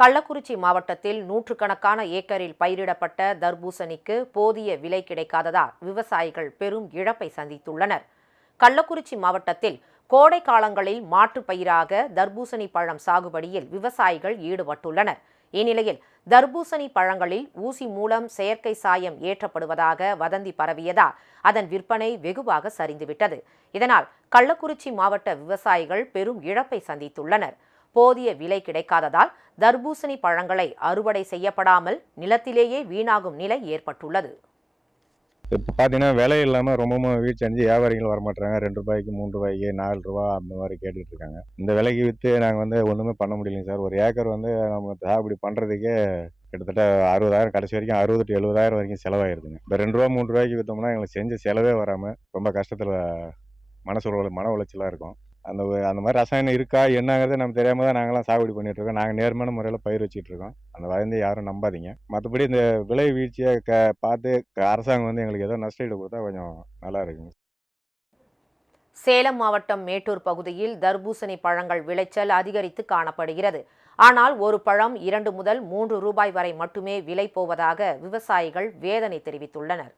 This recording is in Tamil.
கள்ளக்குறிச்சி மாவட்டத்தில் நூற்றுக்கணக்கான ஏக்கரில் பயிரிடப்பட்ட தர்பூசணிக்கு போதிய விலை கிடைக்காததால் விவசாயிகள் பெரும் இழப்பை சந்தித்துள்ளனர். கள்ளக்குறிச்சி மாவட்டத்தில் கோடை காலங்களில் மாற்றுப் பயிராக தர்பூசணி பழம் சாகுபடியில் விவசாயிகள் ஈடுபட்டுள்ளனர். இந்நிலையில் தர்பூசணி பழங்களில் ஊசி மூலம் செயற்கை சாயம் ஏற்றப்படுவதாக வதந்தி பரவியதால் அதன் விற்பனை வெகுவாக சரிந்துவிட்டது. இதனால் கள்ளக்குறிச்சி மாவட்ட விவசாயிகள் பெரும் இழப்பை சந்தித்துள்ளனர். போதிய விலை கிடைக்காததால் தர்பூசணி பழங்களை அறுவடை செய்யப்படாமல் நிலத்திலேயே வீணாகும் நிலை ஏற்பட்டுள்ளது. இப்போ பார்த்தீங்கன்னா விலை இல்லாமல் ரொம்பவும் வீழ்ச்சி அடைஞ்சு வியாபாரிகள் வரமாட்டாங்க. 2 ரூபாய்க்கு 3 ரூபாய்க்கு 4 ரூபா அந்த மாதிரி கேட்டுட்டு இருக்காங்க. இந்த விலைக்கு விற்று நாங்கள் ஒன்றுமே பண்ண முடியலைங்க சார். ஒரு ஏக்கர் நம்ம சாகுபடி பண்ணுறதுக்கே கிட்டத்தட்ட 60,000 கடைசி வரைக்கும் 60 to 70,000 வரைக்கும் செலவாயிருதுங்க. இப்போ 2 ரூபா 3 ரூபாய்க்கு விற்றோம்னா எங்களுக்கு செஞ்ச செலவே வராமல் ரொம்ப கஷ்டத்தில் மன உளைச்சலாக இருக்கும். அந்த மாதிரி ரசாயனம் இருக்கா என்னங்கிறது நமக்கு தெரியாம தான் நாங்களாம் சாகுபடி பண்ணிட்டு இருக்கோம். நாங்கள் நேர்மையான முறையில் பயிர் வச்சுட்டு இருக்கோம். அந்த வதந்தி யாரும் நம்பாதீங்க. மற்றபடி இந்த விலை வீழ்ச்சியை பார்த்து அரசாங்கம் எங்களுக்கு ஏதோ நஷ்டஈடு கொடுத்தா கொஞ்சம் நல்லா இருக்குங்க. சேலம் மாவட்டம் மேட்டூர் பகுதியில் தர்பூசணி பழங்கள் விளைச்சல் அதிகரித்து காணப்படுகிறது. ஆனால் ஒரு பழம் 2 முதல் 3 ரூபாய் வரை மட்டுமே விலை போவதாக விவசாயிகள் வேதனை தெரிவித்துள்ளனர்.